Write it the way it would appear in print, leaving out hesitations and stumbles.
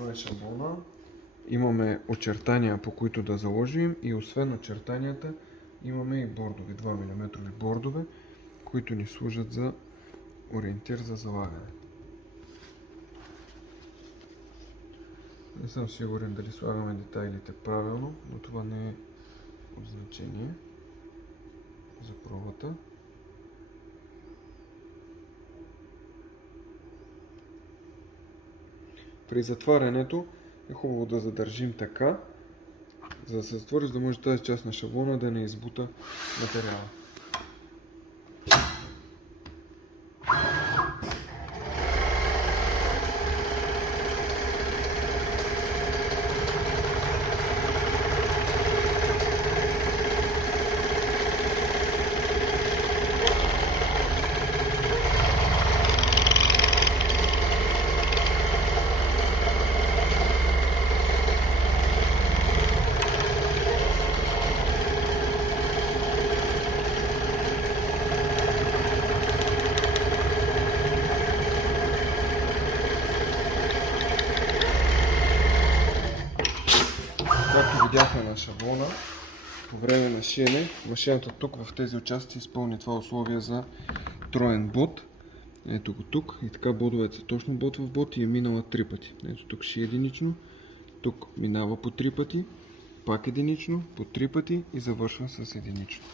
Това е шаблона. Имаме очертания, по които да заложим, и освен очертанията имаме и бордове, 2 мм бордове, които ни служат за ориентир за залагане. Не съм сигурен дали слагаме детайлите правилно, но това не е от значение за пробата. При затварянето е хубаво да задържим така, за да се затвори, за да може тази част на шаблона да не избута материала. Както видяхме на шаблона, по време на шиене, машината тук в тези участъци изпълни това условие за троен бот. Ето го тук, и така бодовете са точно бот в бот и е минала 3 пъти. Ето тук шие единично, тук минава по 3 пъти, пак единично, по 3 пъти и завършва с единично.